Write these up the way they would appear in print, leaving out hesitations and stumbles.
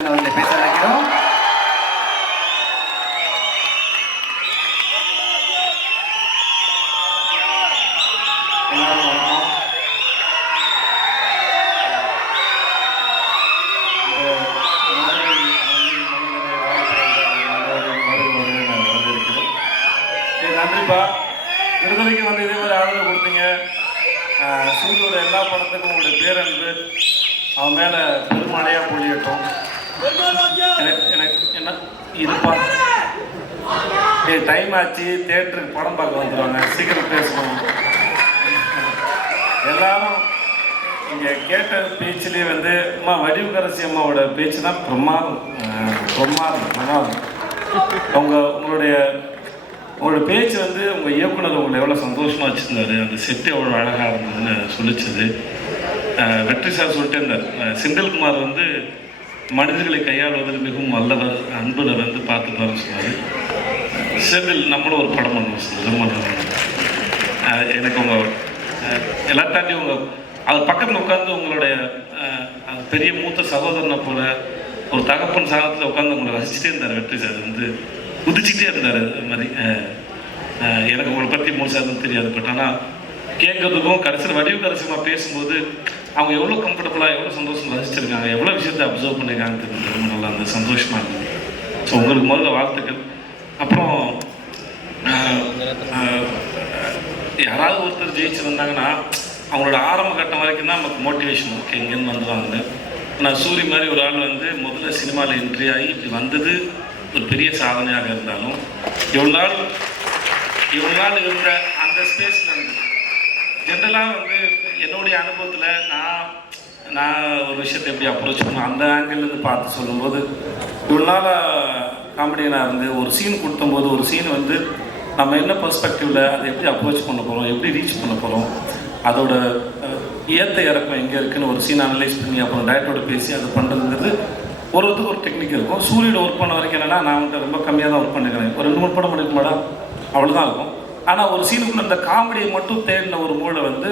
அவர்களை பேச அழைக்கிறோம். நன்றிப்பா. விடுதலைக்கு வந்து இதே மாதிரி ஆதரவு கொடுத்தீங்க. சூரியோட எல்லா படத்துக்கும் உங்களுடைய பேரன்பு அவன் மேலே பெருமழையாக பொழியட்டும். எனக்கு என்ன இதுப்பா, டைம் ஆச்சு, தேட்டருக்கு படம் பார்க்க வந்துடுவாங்க, சீக்கிரம் பேசணும். எல்லாரும் இங்கே கேட்ட பேச்சிலே வந்து அம்மா வடிவுக்கரசி அம்மாவோட பேச்சு தான் பிரமாதம். உங்களோட பேச்சு வந்து உங்கள் இயக்குனர் உங்களை எவ்வளோ சந்தோஷமாக வச்சுருந்தாரு, அந்த செட்டு எவ்வளோ அழகாக இருந்ததுன்னு சொல்லிச்சது. வெற்றி சார் சொல்லிட்டே இருந்தார், செந்தில்குமார் வந்து மனிதர்களை கையாளுவதில் மிகவும் வல்லவர், அன்பில் வந்து பார்த்துப்பாருன்னு சொன்னார். செந்தில் நம்மளும் ஒரு படம் பண்ணுவோம் சார், ரொம்ப எனக்கு உங்கள் எல்லாத்தாண்டி உங்கள் அது பக்கத்தில் உட்காந்து உங்களுடைய பெரிய மூத்த சகோதரனை போல ஒரு தகப்பன் சாதத்தில் உட்காந்து உங்களை ரசிச்சுட்டே இருந்தார். வெற்றி சார் வந்து குதிச்சுட்டே இருந்தார். அது மாதிரி எனக்கு உங்களை பற்றி முழுசாக தெரியாது, பட் ஆனால் கேட்கறதுக்கும் கடைசியில் வடிவுக்கரசியமாக பேசும்போது அவங்க எவ்வளோ கம்ஃபர்டபுளாக எவ்வளோ சந்தோஷம் ரசிச்சிருக்காங்க, எவ்வளோ விஷயத்தை அப்சர்வ் பண்ணியிருக்காங்க தெரிஞ்சு ரொம்ப நல்லா இருந்தது, சந்தோஷமாக இருந்தது. ஸோ உங்களுக்கு முதல்ல வாழ்த்துக்கள். அப்புறம் யாராவது ஒருத்தர் ஜெயிச்சிருந்தாங்கன்னா அவங்களோட ஆரம்ப கட்டம் வரைக்கும் தான் நமக்கு மோட்டிவேஷன், ஓகே இங்கேருந்து வந்துடுவாங்க. நான் சூரி மாதிரி ஒரு ஆள் வந்து முதல்ல சினிமாவில் என்ட்ரி ஆகி இப்படி வந்தது ஒரு பெரிய சாதனையாக இருந்தாலும் இவ்வளோ நாள் இருந்த அந்த ஸ்பேஸில் வந்து ஜென்ரலாக வந்து என்னுடைய அனுபவத்தில் நான் ஒரு விஷயத்தை எப்படி அப்ரோச் பண்ணுவேன் அந்த ஆங்கிள்லேருந்து பார்த்து சொல்லும்போது, இவ்வளோ நாள் காமெடியனாக இருந்து ஒரு சீன் கொடுத்தும்போது ஒரு சீன் வந்து நம்ம என்ன பெர்ஸ்பெக்டிவில் அதை எப்படி அப்ரோச் பண்ண போகிறோம், எப்படி ரீச் பண்ண போகிறோம், அதோட ஏற்ற இறக்கம் எங்கே இருக்குதுன்னு ஒரு சீன் அனலைஸ் பண்ணி அப்புறம் டேரக்டரோட பேசி அதை பண்ணுறதுங்கிறது ஒருத்தருக்கு ஒரு டெக்னிக் இருக்கும். சூரியோட ஒர்க் பண்ண வரைக்கும் என்னென்னா நான் வந்து ரொம்ப கம்மியாக தான் ஒர்க் பண்ணிக்கிறேன், ஒரு 2-3 படம் பண்ணிக்க மாட்டேன், அவ்வளோதான் இருக்கும். ஆனால் ஒரு சீனுக்குள்ள இந்த காமெடியை மட்டும் தேடின ஒரு மூளை வந்து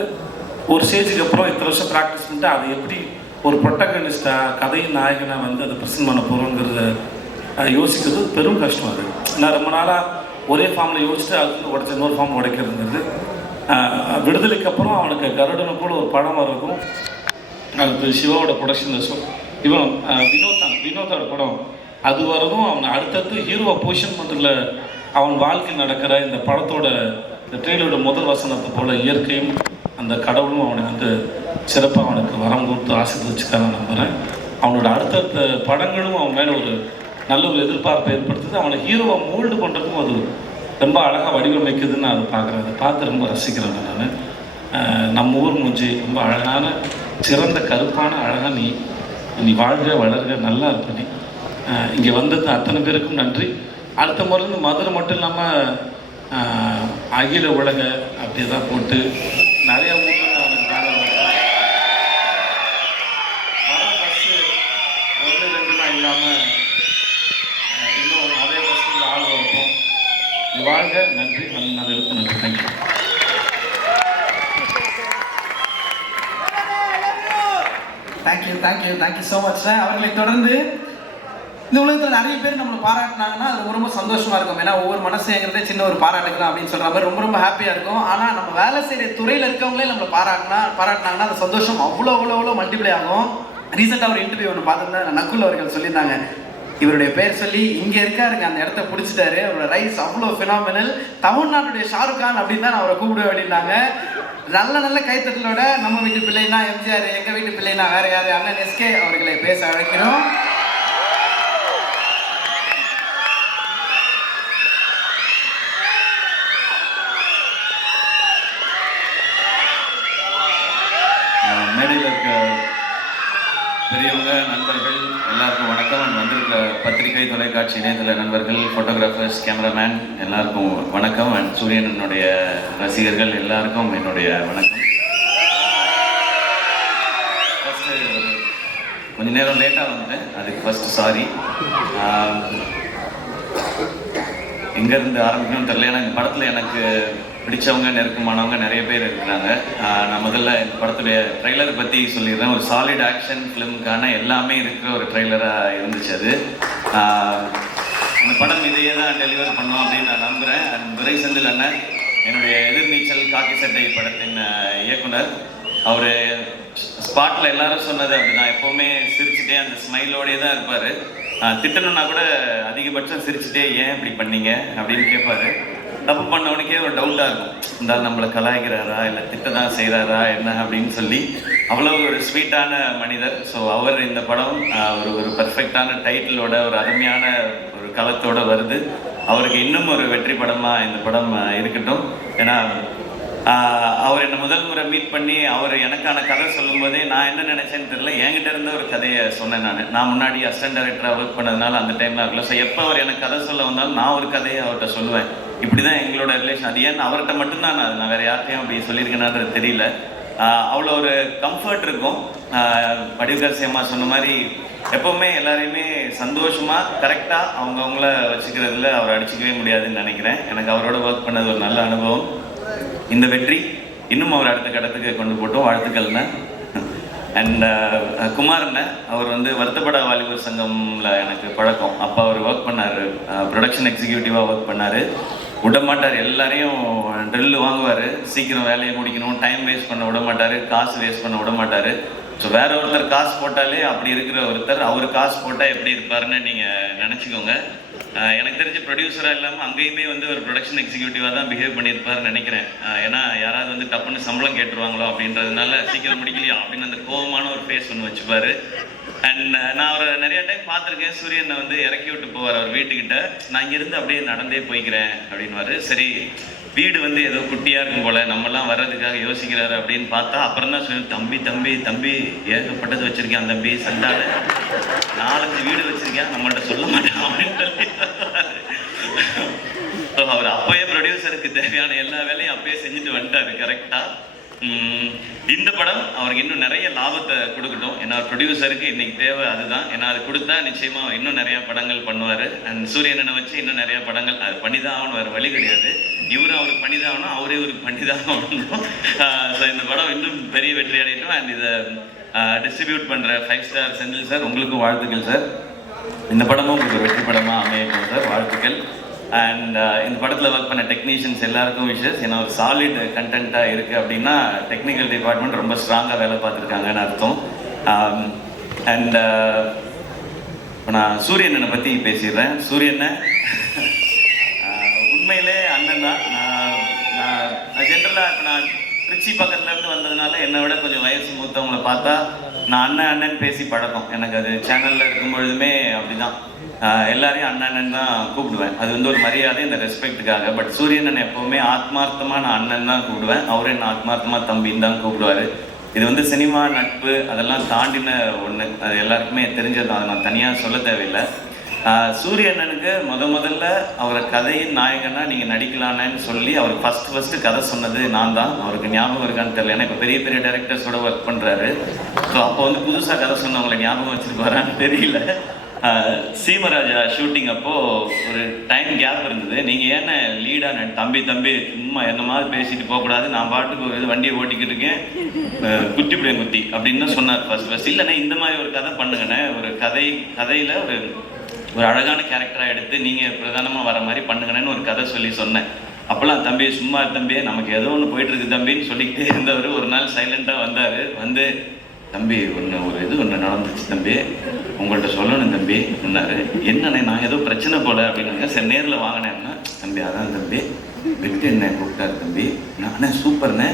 ஒரு ஸ்டேஜுக்கு அப்புறம் இத்தனை வருஷம் ப்ராக்டிஸ் பண்ணிட்டு அதை எப்படி ஒரு ப்ரொட்டகனிஸ்டாக கதையின் நாயகனை வந்து அதை ப்ரெசென்ட் பண்ண போகிறோங்கிறத யோசிக்கிறது பெரும் கஷ்டம். அது நான் ரொம்ப நாளாக ஒரே ஃபார்மில் யோசிச்சுட்டு அது உடச்சி இன்னொரு ஃபார்ம் உடைக்கிறதுங்கிறது. விடுதலைக்கு அப்புறம் அவனுக்கு கருடனை கூட ஒரு படம் வரதும் அது சிவாவோட ப்ரொடக்ஷன் இவன் வினோதோட படம் அது வரதும் அவனை அடுத்தடுத்து ஹீரோவை பொசிஷன் பண்ணுறதுல அவன் வாழ்க்கை நடக்கிற இந்த படத்தோட இந்த ட்ரெயிலரோட முதல் வசனத்தை போல் இயற்கையும் அந்த கடவுளும் அவனுக்கு வந்து சிறப்பாக அவனுக்கு வரம் கொடுத்து ஆசீர்வதிச்சுக்கான நம்புகிறேன். அவனோட அடுத்தடுத்த படங்களும் அவன் மேலே ஒரு நல்ல ஒரு எதிர்பார்ப்பை ஏற்படுத்துது. அவனை ஹீரோவை மோல்டு பண்ணுறதுக்கும் அது ரொம்ப அழகாக வடிவமைக்குதுன்னு நான் அதை பார்க்குறேன். அதை பார்த்து ரொம்ப ரசிக்கிறேன் நான். நம்ம ஊர் மூஞ்சி ரொம்ப அழகான சிறந்த கருப்பான அழகாக நீ வாழ்க வளர்க நல்லா இருப்ப. நீ இங்கே வந்தது அத்தனை பேருக்கும் நன்றி. அடுத்த முறை மதுரை மட்டும் இல்லாமல் அகில உலக அப்படி தான் போட்டு நிறையா ஊரில் அவனுக்கு வேலை வர பஸ்ஸு 1-2 இல்லாமல் இன்னும் அதே பஸ்ஸில் ஆள் வைப்போம். வாழ்க, நன்றி, நன்றி, thank you. Thank you so much sir. அவர்களை தொடர்ந்து இந்த உலகத்தில் நிறைய பேர் நம்மளை பாராட்டினாங்கன்னா அது ரொம்ப சந்தோஷமாக இருக்கும். ஏன்னா ஒவ்வொரு மனசுங்கிறதே சின்ன ஒரு பாராட்டுக்கலாம் அப்படின்னு சொல்கிற மாதிரி ரொம்ப ஹாப்பியாக இருக்கும். ஆனால் நம்ம வேலை செய்கிற துறையில் இருக்கவங்களே நம்மளை பாராட்டினாங்கன்னா அந்த சந்தோஷம் அவ்வளோ மல்டிப்ளை ஆகும். ரீசெண்டாக ஒரு இன்டர்வியூ ஒன்று பார்த்துருந்தேன், நக்குல் அவர்கள் சொல்லியிருந்தாங்க, இவருடைய பேர் சொல்லி இங்கே இருக்காருங்க, அந்த இடத்த பிடிச்சிட்டாரு, அவரோட ரைஸ் அவ்வளோ ஃபினாமினல், தமிழ்நாட்டுடைய ஷாருக் கான் அப்படின்னு தான் அவரை கூப்பிடுவேன் அப்படின்னாங்க. நல்ல கைத்தட்டலோட நம்ம வீட்டு பிள்ளைனா எம்ஜிஆர், எங்கள் வீட்டு பிள்ளைனா வேறு யார், அண்ணன் எஸ்கே அவர்களை பேச அழைக்கிறோம். மேடையில் இருக்க பெரியவங்க, நண்பர்கள் எல்லாருக்கும் வணக்கம். வந்திருக்க பத்திரிகை, தொலைக்காட்சி, இணையதள நண்பர்கள், ஃபோட்டோகிராஃபர்ஸ், கேமராமேன் எல்லாருக்கும் வணக்கம். அண்ட் சூரியனனுடைய ரசிகர்கள் எல்லாருக்கும் என்னுடைய வணக்கம். ஃபஸ்ட்டு கொஞ்சம் நேரம் லேட்டாக வந்துட்டேன், அதுக்கு ஃபஸ்ட்டு சாரி. எங்கேருந்து ஆரம்பிக்கணும்னு தெரியல. ஏன்னா இந்த படத்தில் எனக்கு பிடிச்சவங்க நெருக்கமானவங்க நிறைய பேர் இருக்கிறாங்க. நான் முதல்ல இந்த படத்துடைய ட்ரெய்லர் பற்றி சொல்லிடுறேன். ஒரு சாலிட் ஆக்ஷன் ஃபிலிமுக்கான எல்லாமே இருக்கிற ஒரு ட்ரெய்லராக இருந்துச்சு அது. இந்த படம் இதையே தான் டெலிவர் பண்ணோம் அப்படின்னு நான் நம்புகிறேன். அண்ட் துரை செந்தில் அண்ணன், என்னுடைய எதிர்நீச்சல் காக்கி சட்டை படத்தின் இயக்குனர், அவர் ஸ்பாட்டில் எல்லாரும் சொன்னது அப்படிதான், எப்போவுமே சிரிச்சுட்டே அந்த ஸ்மைலோடே தான் இருப்பார். திட்டணும்னா கூட அதிகபட்சம் சிரிச்சுட்டே ஏன் இப்படி பண்ணீங்க அப்படின்னு கேட்பாரு. தப்பு பண்ணவனுக்கே ஒரு டவுட்டாக இருக்கும், இருந்தாலும் நம்மளை கலாய்க்கிறாரா இல்லை திட்ட தான் செய்கிறாரா என்ன அப்படின்னு சொல்லி. அவ்வளோ ஒரு ஸ்வீட்டான மனிதர். ஸோ அவர் இந்த படம் ஒரு பெர்ஃபெக்டான டைட்டிலோட ஒரு அருமையான ஒரு களத்தோடு வருது. அவருக்கு இன்னும் ஒரு வெற்றி படமாக இந்த படம் இருக்கட்டும். ஏன்னா அவர் என்னை முதல் முறை மீட் பண்ணி அவர் எனக்கான கதை சொல்லும்போதே நான் என்ன நினச்சேன்னு தெரியல, என்கிட்ட இருந்த ஒரு கதையை சொன்னேன். நான் முன்னாடி அசிஸ்டன்ட் டைரக்டராக ஒர்க் பண்ணதுனால அந்த டைமில் இருக்கல. ஸோ எப்போ அவர் எனக்கு கதை சொல்ல வந்தாலும் நான் ஒரு கதையை அவர்கிட்ட சொல்லுவேன். இப்படி தான் எங்களோட ரிலேஷன். அது ஏன் அவர்கிட்ட மட்டும்தான் நான் வேறு யார்ட்டையும் அப்படி சொல்லியிருக்கேனான்றது தெரியல. அவ்வளோ ஒரு கம்ஃபர்ட் இருக்கும். வடிவுகர் சேமா சொன்ன மாதிரி எப்போவுமே எல்லாரையுமே சந்தோஷமாக கரெக்டாக அவங்கவுங்கள வச்சுக்கிறதுல அவர் அடிச்சிக்கவே முடியாதுன்னு நினைக்கிறேன். எனக்கு அவரோட ஒர்க் பண்ணது ஒரு நல்ல அனுபவம். இந்த வெற்றி இன்னும் அவர் அடுத்த கட்டத்துக்கு கொண்டு போட்டோம். வாழ்த்துக்கள்ண்ணே. அண்ட் குமார்ண்ணே, அவர் வருத்தப்பட வாலிபர் சங்கம்ல எனக்கு பழக்கம். அப்போ அவர் ஒர்க் பண்ணார், ப்ரொடக்ஷன் எக்ஸிக்யூட்டிவாக ஒர்க் பண்ணார். விட மாட்டார், எல்லாரையும் ட்ரில்லு வாங்குவார், சீக்கிரம் வேலையை முடிக்கணும், டைம் வேஸ்ட் பண்ண விட மாட்டார், காசு வேஸ்ட் பண்ண விட மாட்டார். ஸோ வேற ஒருத்தர் காசு போட்டாலே அப்படி இருக்கிற ஒருத்தர் அவர் காசு போட்டால் எப்படி இருப்பாருன்னு நீங்கள் நினச்சிக்கோங்க. எனக்கு தெரிஞ்ச ப்ரொடியூசராக இல்லாமல் அங்கேயுமே ஒரு ப்ரொடக்ஷன் எக்ஸிக்யூட்டிவாக தான் பிஹேவ் பண்ணியிருப்பாருன்னு நினைக்கிறேன். ஏன்னா யாராவது டப்புன்னு சம்பளம் கேட்டுருவாங்களோ அப்படின்றதுனால சீக்கிரம் முடிக்கலையா அப்படின்னு அந்த கோபமான ஒரு ஃபேஸ் ஒன்று வச்சுப்பார். அண்ட் நான் அவரை நிறைய டைம் பார்த்துருக்கேன். சூரியனை இறக்கி விட்டு போவார் அவர் வீட்டுக்கிட்ட. நான் இங்கேருந்து அப்படியே நடந்தே போய்க்கிறேன் அப்படின்வாரு. சரி, வீடு ஏதோ குட்டியாக இருக்கும் போல் நம்மலாம் வர்றதுக்காக யோசிக்கிறாரு அப்படின்னு பார்த்தா அப்புறம் தான் சொல்லி, தம்பி தம்பி தம்பி ஏகப்பட்டது வச்சுருக்கேன் தம்பி, சண்டால 4-5 வீடு வச்சுருக்கேன், நம்மள்கிட்ட சொல்ல மாட்டேன் அப்படின்ட்டு. அவர் அப்போயே ப்ரொடியூசருக்கு தேவையான எல்லா வேலையும் அப்பயே செஞ்சுட்டு வந்துட்டாரு கரெக்டாக. இந்த படம் அவருக்கு இன்னும் நிறைய லாபத்தை கொடுக்கட்டும். ஏன்னா ப்ரொடியூசருக்கு இன்னைக்கு தேவை அதுதான். ஏன்னா அது கொடுத்தா நிச்சயமா அவர் இன்னும் நிறைய படங்கள் பண்ணுவார். அண்ட் சூரியனை வச்சு இன்னும் நிறைய படங்கள் அது பண்ணிதான் ஆகணும், வேறு வழி கிடையாது. இவரும் அவருக்கு பண்ணிதான் ஆகணும், அவரே இவருக்கு பண்ணிதான் ஆகணும். ஸோ இந்த படம் இன்னும் பெரிய வெற்றி அடையட்டும். அண்ட் இதை டிஸ்ட்ரிபியூட் பண்ணுற 5 ஸ்டார் செந்தில் சார், உங்களுக்கும் வாழ்த்துக்கள் சார். இந்த படமும் உங்களுக்கு வெற்றி படமாக அமையட்டும் சார், வாழ்த்துக்கள். அண்ட் இந்த படத்தில் ஒர்க் பண்ண டெக்னீஷியன்ஸ் எல்லாருக்கும் விஷஸ். ஏன்னா ஒரு சாலிட் கண்டென்ட்டாக இருக்குது அப்படின்னா டெக்னிக்கல் டிபார்ட்மெண்ட் ரொம்ப ஸ்ட்ராங்காக வேலை பார்த்துருக்காங்கன்னு அர்த்தம். அண்ட் இப்போ நான் சூரியனை பற்றி பேசிடுறேன். சூரியனை உண்மையிலே அண்ணன் தான். நான் ஜென்ரலாக இப்போ நான் திருச்சி பக்கத்துலேருந்து வந்ததுனால என்னை விட கொஞ்சம் வயசு மூத்தவங்களை பார்த்தா நான் அண்ணன் பேசி பழக்கம். எனக்கு அது சேனலில் இருக்கும்பொழுதுமே அப்படி தான், எல்லாரையும் அண்ணன் தான் கூப்பிடுவேன். அது ஒரு மரியாதை, இந்த ரெஸ்பெக்டுக்காக. பட் சூரியன் எப்போவுமே ஆத்மார்த்தமாக நான் அண்ணன் தான் கூப்பிடுவேன். அவரும் என்ன ஆத்மார்த்தமாக தம்பின்னு தான் கூப்பிடுவார். இது சினிமா நட்பு அதெல்லாம் தாண்டின ஒன்று, அது எல்லாருக்குமே தெரிஞ்சது. அதை நான் தனியாக சொல்ல தேவையில்லை. சூரியண்ணனுக்கு முதல்ல அவரை கதையின் நாயகனா நீங்கள் நடிக்கலான்னு சொல்லி அவர் ஃபஸ்ட்டு கதை சொன்னது நான் தான். அவருக்கு ஞாபகம் இருக்கான்னு தெரியல. ஏன்னா இப்போ பெரிய பெரிய டைரக்டர்ஸோட ஒர்க் பண்ணுறாரு. ஸோ அப்போ புதுசாக கதை சொன்னவங்களை ஞாபகம் வச்சுருப்பாரான்னு தெரியல. சீமராஜா ஷூட்டிங் அப்போது ஒரு டைம் கேப் இருந்தது. நீங்கள் ஏன்னா லீடாக தம்பி சும்மா என்ன மாதிரி பேசிட்டு போகக்கூடாது, நான் பாட்டுக்கு ஒரு வண்டியை ஓட்டிக்கிட்டு இருக்கேன், குட்டிப்பிடியன் குத்தி அப்படின்னு தான் சொன்னார் ஃபர்ஸ்ட். இல்லைண்ணே இந்த மாதிரி ஒரு கதை பண்ணுங்கண்ணே, ஒரு கதையில் ஒரு அழகான கேரக்டராக எடுத்து நீங்கள் பிரதானமாக வர மாதிரி பண்ணுங்கன்னு ஒரு கதை சொன்னேன். அப்போல்லாம் தம்பி சும்மா தம்பி நமக்கு ஏதோ ஒன்று போயிட்டுருக்கு தம்பின்னு சொல்லிக்கிட்டே இருந்தவர் ஒரு நாள் சைலண்ட்டாக வந்தார். தம்பி ஒன்று நடந்துச்சு தம்பி, உங்கள்கிட்ட சொல்லணும் தம்பி சொன்னார். என்னண்ணே நான் ஏதோ பிரச்சனை போல அப்படின்னாங்க. சரி நேரில் வாங்கினேன்னா, தம்பி அதான் தம்பி வெற்றி என்ன கூப்பிட்டாரு தம்பி. நானே சூப்பர்ண்ணே,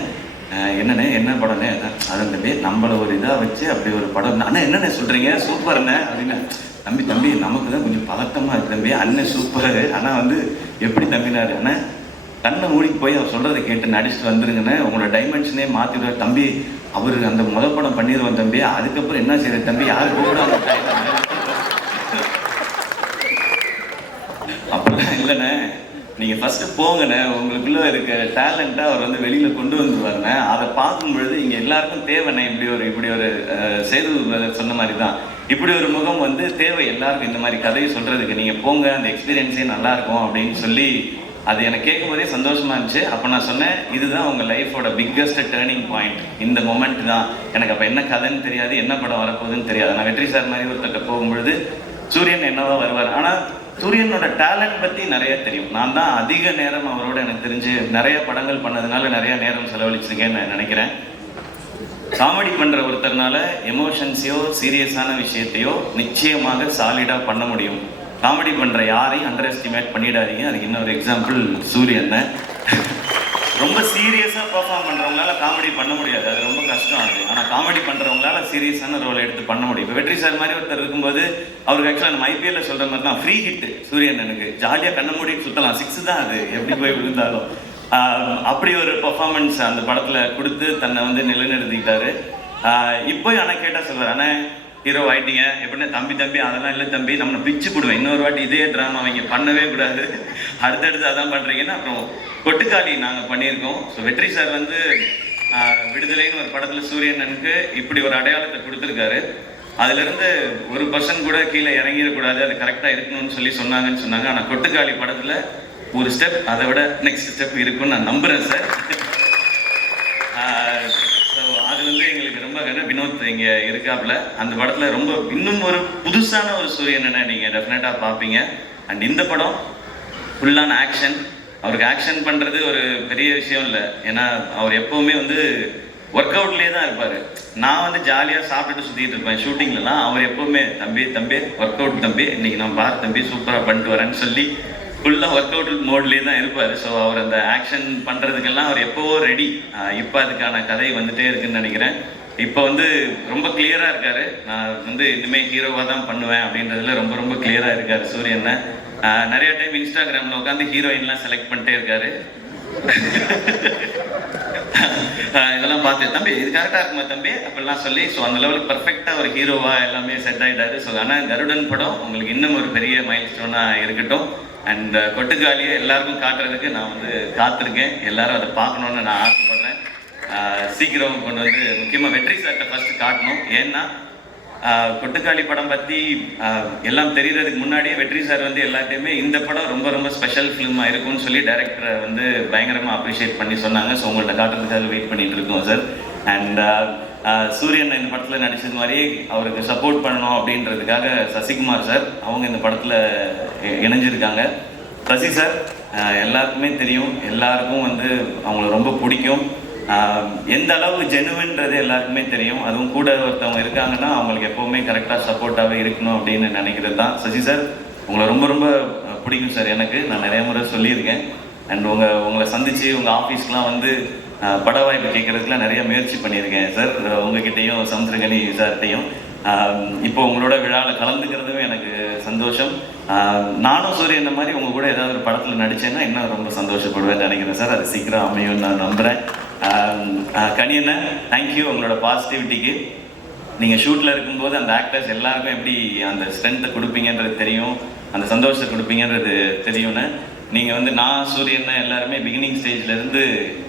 என்னண்ணே என்ன படம்னே அதான் தம்பி நம்மளை ஒரு இதாக வச்சு அப்படி ஒரு படம். அண்ணா என்னண்ணே சொல்கிறீங்க சூப்பர்ண்ணே அப்படின்னு. தம்பி நமக்கு தான் கொஞ்சம் பதட்டமாக இருக்குது தம்பி, அண்ணன் சூப்பர். ஆனால் எப்படி தம்பினாரு, அண்ணன் கண்ணை மூடிக்கு போய் அவர் சொல்கிறத கேட்டு நடிச்சுட்டு வந்துருங்கண்ணே, உங்களோட டைமென்ஷனே மாற்றிடுவார் தம்பி. அவர் அந்த படம் பண்ணிடுவோம் தம்பி, அதுக்கப்புறம் என்ன செய்யறது தம்பி, யார் கூப்பிடாம அப்படிலாம் இல்லைண்ணே, நீங்கள் ஃபஸ்ட்டு போங்கண்ணே, உங்களுக்குள்ளே இருக்க டேலண்ட்டை அவர் வெளியில் கொண்டு வந்துருவாருண்ணே. அதை பார்க்கும் பொழுது இங்கே எல்லாருக்கும் தேவைண்ணே. இப்படி ஒரு சேது சொன்ன மாதிரி தான் இப்படி ஒரு முகம் வந்து தேவை எல்லாருக்கும். இந்த மாதிரி கதையை சொல்கிறதுக்கு நீங்கள் போங்க, அந்த எக்ஸ்பீரியன்ஸே நல்லாயிருக்கும் அப்படின்னு சொல்லி அது எனக்கு கேட்கும்போதே சந்தோஷமாக இருந்துச்சு. அப்போ நான் சொன்னேன், இதுதான் உங்கள் லைஃபோட பிக்கஸ்ட் டேர்னிங் பாயிண்ட், இந்த மொமெண்ட் தான். எனக்கு அப்போ என்ன கதைன்னு தெரியாது, என்ன படம் வரப்போகுதுன்னு தெரியாது. நான் வெற்றி சார் மாதிரி ஒருத்தட்ட போகும்பொழுது சூரியன் என்னவா வருவார், ஆனால் சூரியனோட டேலண்ட் பற்றி நிறைய தெரியும். நான் தான் அதிக நேரம் அவரோட எனக்கு தெரிஞ்சு நிறைய படங்கள் பண்ணதுனால நிறைய நேரம் செலவழிச்சிருக்கேன்னு நான் நினைக்கிறேன். காமெடி பண்ணுற ஒருத்தர்னால எமோஷன்ஸையோ சீரியஸான விஷயத்தையோ நிச்சயமாக சாலிடாக பண்ண முடியும். காமெடி பண்ணுற யாரையும் அண்டர் எஸ்டிமேட் பண்ணிடாதீங்க. அதுக்கு இன்னொரு எக்ஸாம்பிள் சூரியன். ரொம்ப சீரியஸாக பர்ஃபார்ம் பண்ணுறவங்களால காமெடி பண்ண முடியாது, அது ரொம்ப கஷ்டம் ஆகுது. ஆனால் காமெடி பண்ணுறவங்களால சீரியஸான ரோல் எடுத்து பண்ண முடியும். இப்போ வெற்றி சார் மாதிரி ஒருத்தர் இருக்கும்போது அவருக்கு ஆக்சுவலாக நம்ம ஐபிஎல்ல சொல்கிற மாதிரி தான் ஃப்ரீ ஹிட் சூரியன். எனக்கு ஜாலியாக கண்ண மூடிட்டு சுற்றலாம், 6 தான் அது எப்படி போய் விழுந்தாலும். அப்படி ஒரு பர்ஃபார்மன்ஸ் அந்த படத்தில் கொடுத்து தன்னை வந்து நிலைநிறுத்திக்கிட்டாரு. இப்போ ஆனால் கேட்டால் சொல்வார், ஆனால் ஹீரோ ஆகிட்டீங்க எப்படின்னா, தம்பி அதெல்லாம் இல்லை தம்பி, நம்ம பிச்சு போடுவேன், இன்னொரு வாட்டி இதே ட்ராமா அவங்க பண்ணவே கூடாது, அடுத்தடுத்து அதான் பண்ணுறீங்கன்னா. அப்புறம் கொட்டுக்காளி நாங்கள் பண்ணியிருக்கோம். ஸோ வெற்றி சார் வந்து விடுதலைன்னு ஒரு படத்தில் சூரியனனுக்கு இப்படி ஒரு அடையாளத்தை கொடுத்துருக்காரு. அதுலேருந்து 1% கூட கீழே இறங்கிடக்கூடாது, அது கரெக்டாக இருக்கணும்னு சொன்னாங்கன்னு சொன்னாங்க. ஆனால் கொட்டுக்காளி படத்தில் ஒரு ஸ்டெப் அதை விட நெக்ஸ்ட் ஸ்டெப் இருக்குன்னு நான் நம்புகிறேன் சார். ஸோ அது வந்து எங்களுக்கு ரொம்ப வினோத் இங்கே இருக்காப்புல அந்த படத்தில் ரொம்ப இன்னும் ஒரு புதுசான ஒரு சூரியனை நீங்கள் டெஃபினட்டாக பார்ப்பீங்க. அண்ட் இந்த படம் ஃபுல்லான ஆக்ஷன். அவருக்கு ஆக்ஷன் பண்ணுறது ஒரு பெரிய விஷயம் இல்லை, ஏன்னா அவர் எப்போவுமே வந்து ஒர்க் அவுட்லேயே தான் இருப்பார். நான் வந்து ஜாலியாக சாப்பிட்டுட்டு சுற்றிட்டு இருப்பேன் ஷூட்டிங்லலாம். அவர் எப்போவுமே தம்பி ஒர்க் அவுட் தம்பி, இன்னைக்கு நான் பார் தம்பி சூப்பராக பண்ணிட்டு வரேன்னு சொல்லி ஃபுல்லாக ஒர்க் அவுட் மோட்லேயே தான் இருப்பார். ஸோ அவர் அந்த ஆக்ஷன் பண்ணுறதுக்கெல்லாம் அவர் எப்போவோ ரெடி. இப்போ அதுக்கான கதை வந்துகிட்டே இருக்குன்னு நினைக்கிறேன். இப்போ வந்து ரொம்ப கிளியராக இருக்கார். நான் வந்து இனிமேல் ஹீரோவாக தான் பண்ணுவேன் அப்படின்றதுல ரொம்ப ரொம்ப கிளியராக இருக்கார் சூரியனை. நிறைய டைம் இன்ஸ்டாகிராமில் உட்காந்து ஹீரோயின்லாம் செலக்ட் பண்ணிட்டே இருக்காரு. இதெல்லாம் பார்த்து தம்பி இது கரெக்டாக இருக்குமா தம்பி அப்படிலாம் சொல்லி, ஸோ அந்த லெவலுக்கு பர்ஃபெக்டாக ஒரு ஹீரோவாக எல்லாமே செட் ஆகிட்டாரு. ஸோ ஆனால் கருடன் படம் உங்களுக்கு இன்னும் ஒரு பெரிய மைல் ஸ்டோனாக இருக்கட்டும். அண்ட் கொட்டுக்காலியை எல்லாருக்கும் காட்டுறதுக்கு நான் வந்து காத்திருக்கேன். எல்லாரும் அதை பார்க்கணுன்னு நான் ஆசைப்படுறேன். சீக்கிரம் கொண்டு வந்து முக்கியமாக வெற்றி சார்கிட்ட ஃபர்ஸ்ட் காட்டணும். ஏன்னா கொட்டுக்காளி படம் பற்றி எல்லாம் தெரியறதுக்கு முன்னாடியே வெற்றி சார் வந்து எல்லாத்தையுமே இந்த படம் ரொம்ப ரொம்ப ஸ்பெஷல் ஃபிலிமாக இருக்கும்னு சொல்லி டைரக்டரை வந்து பயங்கரமாக அப்ரிஷியேட் பண்ணி சொன்னாங்க. ஸோ உங்கள்கிட்ட காட்டுறதுக்காக வெயிட் பண்ணிட்டு இருக்கோம் சார். அண்ட் சூரியன் இந்த படத்தில் நடித்தது மாதிரியே அவருக்கு சப்போர்ட் பண்ணணும் அப்படின்றதுக்காக சசிகுமார் சார் அவங்க இந்த படத்தில் இணைஞ்சிருக்காங்க. சசி சார் எல்லாருக்குமே தெரியும், எல்லாருக்கும் வந்து அவங்கள ரொம்ப பிடிக்கும். எந்த அளவுக்கு ஜெனுவன்றது எல்லாருக்குமே தெரியும். அதுவும் கூட ஒருத்தவங்க இருக்காங்கன்னா அவங்களுக்கு எப்போவுமே கரெக்டாக சப்போர்ட்டாகவே இருக்கணும் அப்படின்னு நினைக்கிறது தான். சசி சார் உங்களை ரொம்ப ரொம்ப பிடிக்கும் சார். எனக்கு நான் நிறைய முறை சொல்லியிருக்கேன். அண்ட் உங்களை சந்தித்து உங்கள் ஆஃபீஸ்க்கெலாம் வந்து பட வாய்ப்பு கேட்குறதுக்குலாம் நிறைய முயற்சி பண்ணியிருக்கேன் சார். உங்ககிட்டையும் சமுத்திரகனி சார்கிட்டையும். இப்போ உங்களோட விழாவில் கலந்துக்கிறதும் எனக்கு சந்தோஷம். நானும் சூரியன் இந்த மாதிரி உங்கள் கூட ஏதாவது ஒரு படத்தில் நடித்தேன்னா இன்னும் ரொம்ப சந்தோஷப்படுவேன்னு நினைக்கிறேன் சார். அது சீக்கிரம் அமையும் நான் நம்புகிறேன். கனியண்ண தேங்க்யூ உங்களோட பாசிட்டிவிட்டிக்கு. நீங்கள் ஷூட்டில் இருக்கும்போது அந்த ஆக்டர்ஸ் எல்லாருக்கும் எப்படி அந்த ஸ்ட்ரென்த்தை கொடுப்பீங்கன்றது தெரியும், அந்த சந்தோஷத்தை கொடுப்பீங்கன்றது தெரியும்னு. நீங்கள் வந்து நான் சூரியன் எல்லாருமே பிகினிங் ஸ்டேஜ்லேருந்து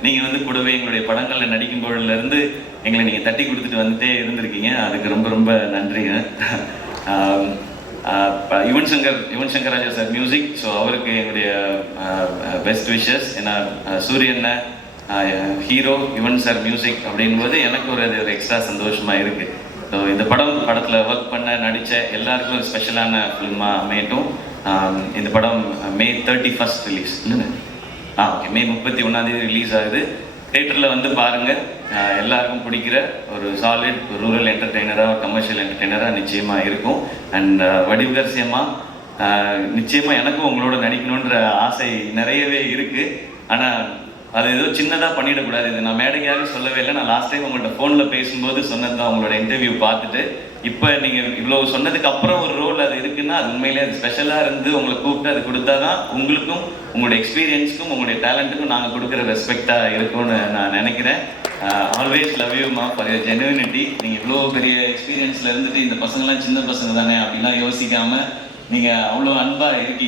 நீங்கள் வந்து கூடவே எங்களுடைய படங்களில் நடிக்கும் பொழுதுலேருந்து எங்களை நீங்கள் தட்டி கொடுத்துட்டு வந்துட்டே இருந்திருக்கீங்க. அதுக்கு ரொம்ப ரொம்ப நன்றிங்க. Yuvan Shankar Raja sir music. So அவருக்கு எங்களுடைய பெஸ்ட் விஷஸ். ஏன்னா சூரியன் ஹீரோ, யுவன் சார் மியூசிக் அப்படின்போது எனக்கு ஒரு எக்ஸ்ட்ரா சந்தோஷமாக இருக்குது. ஸோ இந்த படத்தில் ஒர்க் பண்ண நடித்த எல்லாருக்கும் ஒரு ஸ்பெஷலான ஃபிலிமாக அமையட்டும். இந்த படம் May 31 ரிலீஸ் இல்லைங்க? ஓகே, May 31 ரிலீஸ் ஆகுது. தேட்டரில் வந்து பாருங்கள். எல்லாருக்கும் பிடிக்கிற ஒரு சாலிட் ரூரல் என்டர்டெய்னராக, கமர்ஷியல் என்டர்டெய்னராக நிச்சயமாக இருக்கும். அண்ட் வடிவகரசியமாக நிச்சயமாக எனக்கும் உங்களோட நடிக்கணுன்ற ஆசை நிறையவே இருக்குது. ஆனால் அது ஏதோ சின்னதாக பண்ணிடக்கூடாது. இது நான் மேடைக்காக சொல்லவே இல்லை. நான் லாஸ்ட் டைம் உங்கள்கிட்ட ஃபோனில் பேசும்போது சொன்னது தான். உங்களோட இன்டர்வியூ பார்த்துட்டு இப்போ நீங்கள் இவ்வளோ சொன்னதுக்கு அப்புறம் ஒரு ரோல் அது இருக்குன்னா அது உண்மையிலே அது ஸ்பெஷலாக இருந்து உங்களை கூப்பிட்டு அது கொடுத்தா தான் உங்களுக்கும் உங்களுடைய எக்ஸ்பீரியன்ஸுக்கும் உங்களுடைய டேலண்ட்டுக்கும் நாங்கள் கொடுக்குற ரெஸ்பெக்டாக இருக்கும்னு நான் நினைக்கிறேன். ஆல்வேஸ் லவ் யூ மா ஃபார் யுவர் ஜெனுவினிட்டி. நீங்கள் இவ்வளோ பெரிய எக்ஸ்பீரியன்ஸில் இருந்துட்டு இந்த பசங்களாம் சின்ன பசங்க தானே அப்படிலாம் யோசிக்காமல் நீங்கள் அவ்வளோ அன்பாக இருக்கீங்க.